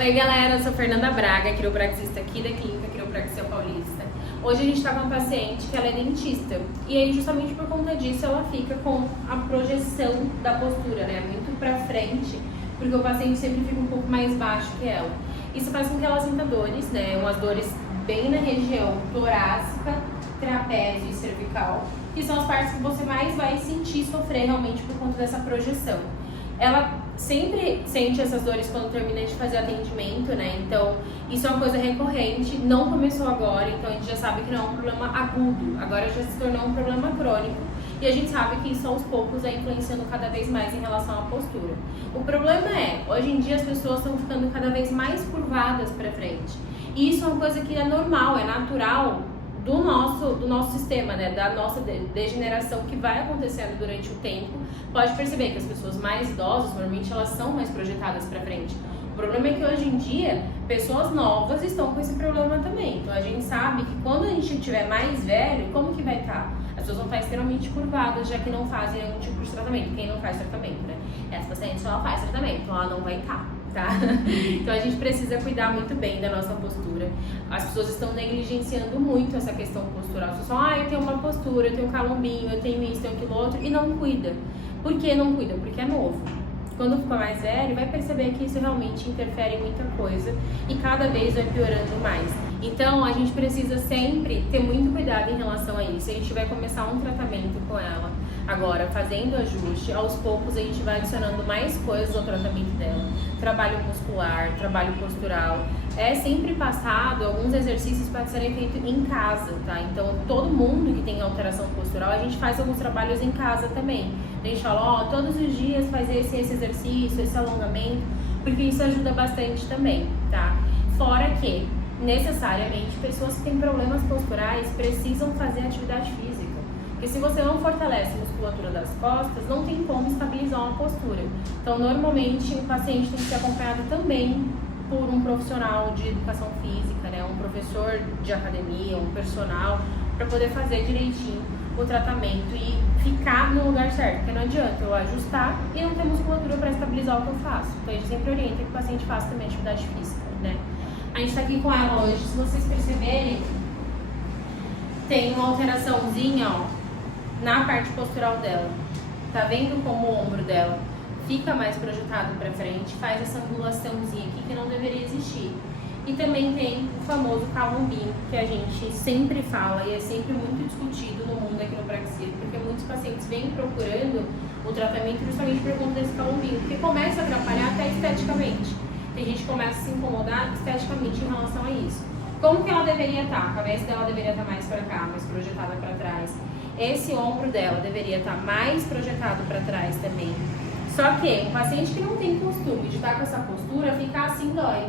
Oi galera, eu sou Fernanda Braga, quiropraxista aqui da Clínica Quiropraxia Paulista. Hoje a gente tá com uma paciente que ela é dentista e aí justamente por conta disso ela fica com a projeção da postura, né, muito pra frente, porque o paciente sempre fica um pouco mais baixo que ela. Isso faz com que ela sinta dores, né, umas dores bem na região torácica, trapézio e cervical, que são as partes que você mais vai sentir sofrer realmente por conta dessa projeção. Ela sempre sente essas dores quando termina de fazer atendimento, né? Então, isso é uma coisa recorrente, não começou agora, então a gente já sabe que não é um problema agudo, agora já se tornou um problema crônico e a gente sabe que isso aos poucos é influenciando cada vez mais em relação à postura. O problema é, hoje em dia as pessoas estão ficando cada vez mais curvadas para frente e isso é uma coisa que é normal, é natural do nosso sistema, né, da nossa degeneração que vai acontecendo durante o tempo. Pode perceber que as pessoas mais idosas, normalmente elas são mais projetadas para frente. O problema é que hoje em dia, pessoas novas estão com esse problema também. Então a gente sabe que quando a gente estiver mais velho, como que vai estar? As pessoas vão estar extremamente curvadas, já que não fazem nenhum tipo de tratamento. Quem não faz tratamento, né? Essa paciente só faz tratamento, então ela não vai estar. Tá? Então a gente precisa cuidar muito bem da nossa postura. As pessoas estão negligenciando muito essa questão postural. As pessoas falam, eu tenho uma postura, eu tenho um calombinho, eu tenho isso, tenho aquilo outro, e não cuida. Por que não cuida? Porque é novo. Quando ficar mais velho, vai perceber que isso realmente interfere em muita coisa e cada vez vai piorando mais. Então a gente precisa sempre ter muito cuidado em relação a isso. A gente vai começar um tratamento com ela agora, fazendo ajuste. Aos poucos a gente vai adicionando mais coisas ao tratamento dela. Trabalho muscular, trabalho postural. É sempre passado alguns exercícios para serem feitos em casa, tá? Então todo mundo que tem alteração postural, a gente faz alguns trabalhos em casa também. A gente fala, todos os dias faz esse exercício, esse alongamento, porque isso ajuda bastante também, tá? Fora que, necessariamente, pessoas que têm problemas posturais precisam fazer atividade física. Porque se você não fortalece a musculatura das costas, não tem como estabilizar uma postura. Então, normalmente, o paciente tem que ser acompanhado também por um profissional de educação física, né? Um professor de academia, um personal, para poder fazer direitinho o tratamento e ficar no lugar certo. Porque não adianta eu ajustar e não ter musculatura para estabilizar o que eu faço. Então, a gente sempre orienta que o paciente faça também atividade física, né? A gente tá aqui com ela hoje, se vocês perceberem, tem uma alteraçãozinha, ó, na parte postural dela. Tá vendo como o ombro dela fica mais projetado para frente, faz essa angulaçãozinha aqui que não deveria existir. E também tem o famoso calombinho, que a gente sempre fala e é sempre muito discutido no mundo da quiropraxia, porque muitos pacientes vêm procurando o tratamento justamente por conta desse calombinho, porque começa a atrapalhar até esteticamente. Tem gente que começa a se incomodar esteticamente em relação a isso. Como que ela deveria estar? A cabeça dela deveria estar mais para cá, mais projetada para trás. Esse ombro dela deveria estar mais projetado para trás também. Só que um paciente que não tem costume de estar com essa postura, ficar assim dói.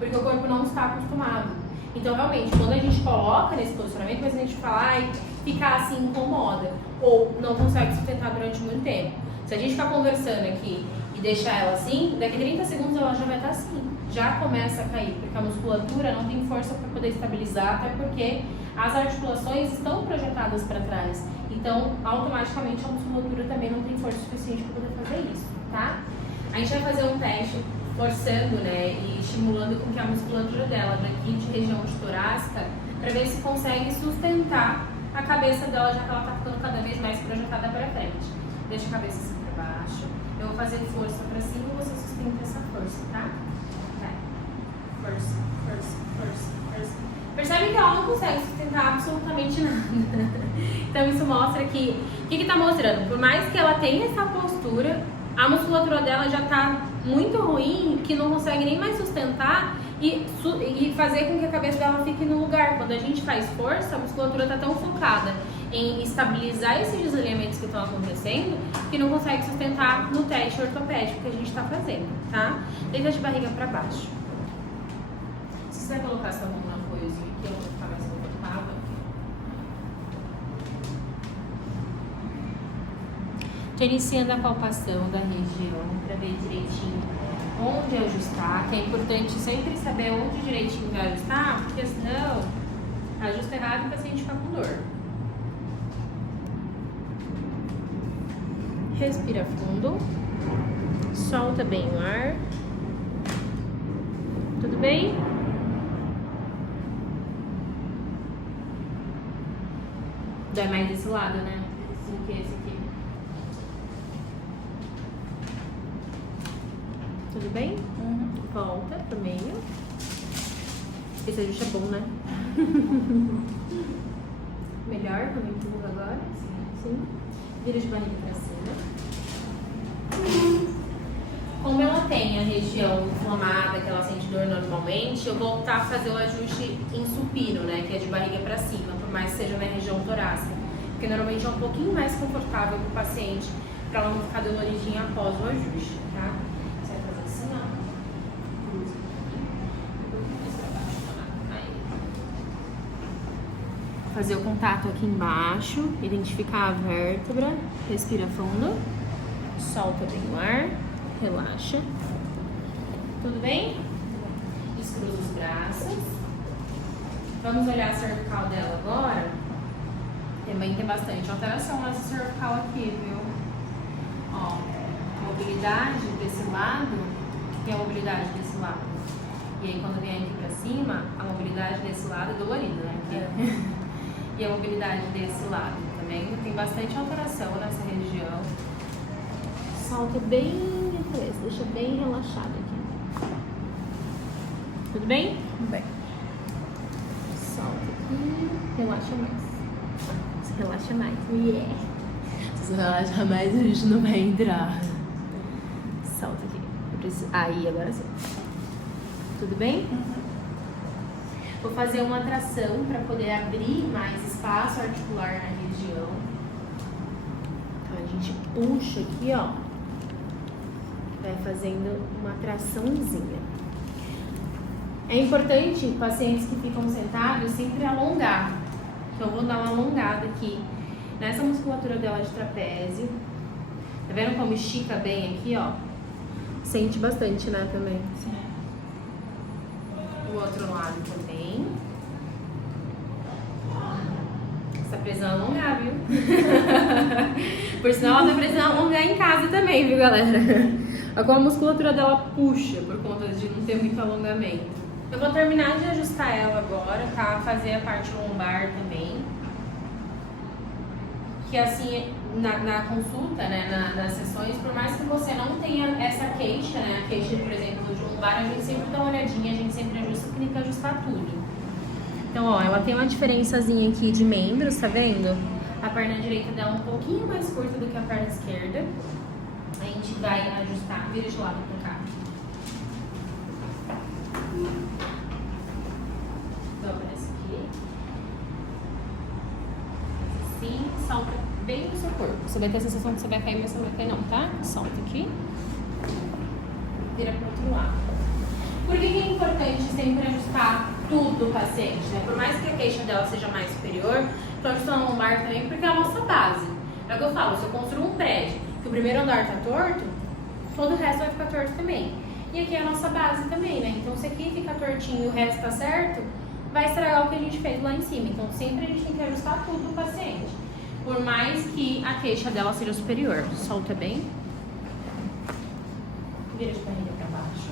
Porque o corpo não está acostumado. Então, realmente, quando a gente coloca nesse posicionamento, mas a gente fala, ficar assim incomoda. Ou não consegue sustentar durante muito tempo. Se a gente ficar conversando aqui e deixar ela assim, daqui a 30 segundos ela já vai estar assim. Já começa a cair, porque a musculatura não tem força para poder estabilizar, até porque as articulações estão projetadas para trás. Então, automaticamente a musculatura também não tem força suficiente para poder fazer isso, tá? A gente vai fazer um teste forçando, né, e estimulando com que a musculatura dela, daqui de região de torácica, para ver se consegue sustentar a cabeça dela, já que ela está ficando cada vez mais projetada para frente. Deixa a cabeça assim para baixo. Eu vou fazer força para cima e você sustenta essa força, tá? Força, força, força, força. Percebe que ela não consegue sustentar absolutamente nada. Então isso mostra que... O que tá mostrando? Por mais que ela tenha essa postura, a musculatura dela já tá muito ruim, que não consegue nem mais sustentar e fazer com que a cabeça dela fique no lugar. Quando a gente faz força, a musculatura tá tão focada em estabilizar esses desalinhamentos que estão acontecendo, que não consegue sustentar no teste ortopédico que a gente tá fazendo, tá? Deita de barriga para baixo. Se você vai colocar sua mão no apoiozinho aqui, eu vou ficar mais confortável. Já iniciando a palpação da região, para ver direitinho onde ajustar, que é importante sempre saber onde direitinho vai ajustar, porque senão ajusta errado e o paciente fica com dor. Respira fundo, solta bem o ar. bem? Dói mais desse lado, né? Do que esse aqui. Tudo bem? Volta pro meio. Esse ajuste é bom, né? Melhor, como empurra agora. Sim. Vira de barriga pra cima. Como ela tem a região inflamada, que ela sente dor normalmente, eu vou optar a fazer o ajuste em supino, né? Que é de barriga pra cima, por mais que seja na região torácica. Porque normalmente é um pouquinho mais confortável pro paciente, pra ela não ficar doloridinha após o ajuste, tá? Você vai fazer assim, ó. Cruza aqui. Fazer o contato aqui embaixo, identificar a vértebra, respira fundo, solta bem o ar. Relaxa. Tudo bem? Descruza os braços. Vamos olhar a cervical dela agora. Também tem bastante alteração nessa cervical aqui, viu? Ó, mobilidade desse lado e a mobilidade desse lado. E aí quando vem aqui pra cima, a mobilidade desse lado é dolorida, né? E a mobilidade desse lado também tem bastante alteração nessa região. Solta bem a cabeça, deixa bem relaxado aqui. Tudo bem? Tudo bem. Solta aqui, relaxa mais. Se relaxa mais, yeah. Se relaxa mais, a gente não vai entrar. Solta aqui. Aí, agora sim. Tudo bem? Vou fazer uma tração para poder abrir mais espaço articular na região. Então a gente puxa aqui, ó. Vai fazendo uma traçãozinha. É importante, pacientes que ficam sentados, sempre alongar. Então eu vou dar uma alongada aqui nessa musculatura dela de trapézio. Tá vendo como estica bem aqui, ó? Sente bastante, né, também? Sim. O outro lado também. Você tá precisando alongar, viu? Por sinal, ela tá precisando alongar em casa também, viu, galera? Olha como a musculatura dela puxa por conta de não ter muito alongamento. Eu vou terminar de ajustar ela agora, tá? Fazer a parte lombar também. Que assim, na consulta, né, nas sessões, por mais que você não tenha essa queixa, né? A queixa, por exemplo, de lombar, a gente sempre dá uma olhadinha, a gente sempre ajusta, porque tem que ajustar tudo. Então, ó, ela tem uma diferençazinha aqui de membros, tá vendo? A perna direita dela é um pouquinho mais curta do que a perna esquerda. A gente vai ajustar, vira de lado pra cá. Dobra essa aqui. Assim, solta bem no seu corpo. Você vai ter a sensação que você vai cair, mas você não vai cair não, tá? Solta aqui. Vira pro outro lado. Por que é importante sempre ajustar tudo do paciente, né? Por mais que a queixa dela seja mais superior, tô ajustando a lombar também porque é a nossa base. É o que eu falo, se eu construo um prédio que o primeiro andar tá torto, todo o resto vai ficar torto também. E aqui é a nossa base também, né? Então se aqui fica tortinho e o resto tá certo, vai estragar o que a gente fez lá em cima. Então sempre a gente tem que ajustar tudo do paciente. Por mais que a queixa dela seja superior. Solta bem. Vira de barriga pra baixo.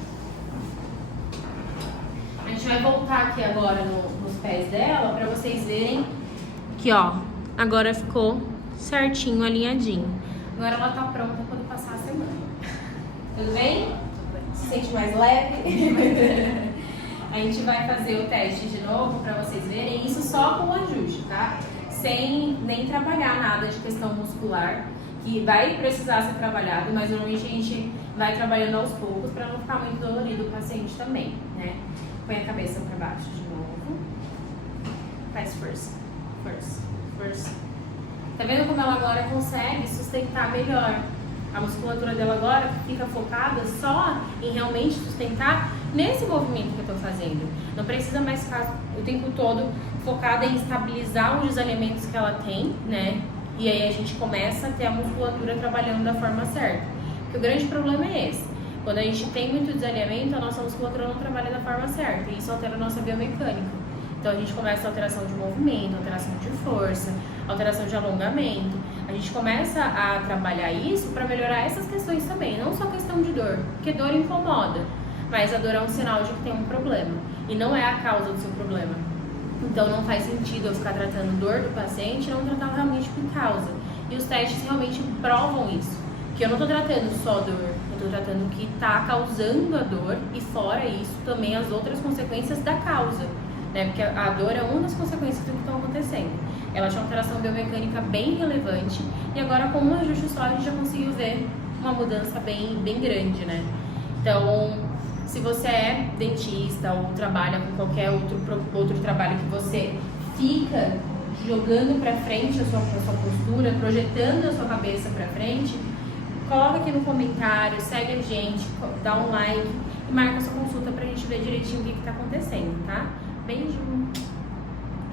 A gente vai voltar aqui agora nos pés dela pra vocês verem que, ó, agora ficou certinho, alinhadinho. Agora ela tá pronta quando passar a semana. Tudo bem? Se sente mais leve? A gente vai fazer o teste de novo pra vocês verem. Isso só com o ajuste, tá? Sem nem trabalhar nada de questão muscular, que vai precisar ser trabalhado, mas normalmente a gente vai trabalhando aos poucos pra não ficar muito dolorido o paciente também, né? Põe a cabeça pra baixo de novo. Faz força. Força. Força. Tá vendo como ela agora consegue sustentar melhor? A musculatura dela agora fica focada só em realmente sustentar nesse movimento que eu tô fazendo. Não precisa mais ficar o tempo todo focada em estabilizar os desalinhamentos que ela tem, né? E aí a gente começa a ter a musculatura trabalhando da forma certa. Porque o grande problema é esse. Quando a gente tem muito desalinhamento, a nossa musculatura não trabalha da forma certa. E isso altera a nossa biomecânica. Então a gente começa a alteração de movimento, alteração de força, alteração de alongamento. A gente começa a trabalhar isso para melhorar essas questões também, não só questão de dor, porque dor incomoda. mas a dor é um sinal de que tem um problema e não é a causa do seu problema. Então não faz sentido eu ficar tratando dor do paciente e não tratar realmente por causa. E os testes realmente provam isso, que eu não estou tratando só dor, eu estou tratando o que está causando a dor e fora isso também as outras consequências da causa, né? Porque a dor é uma das consequências do que estão acontecendo. Ela tinha uma alteração biomecânica bem relevante e agora com um ajuste só a gente já conseguiu ver uma mudança bem grande, né? Então, se você é dentista ou trabalha com qualquer outro trabalho que você fica jogando para frente a sua postura, projetando a sua cabeça para frente, coloca aqui no comentário, segue a gente, dá um like e marca a sua consulta pra gente ver direitinho o que tá acontecendo, tá? Beijo!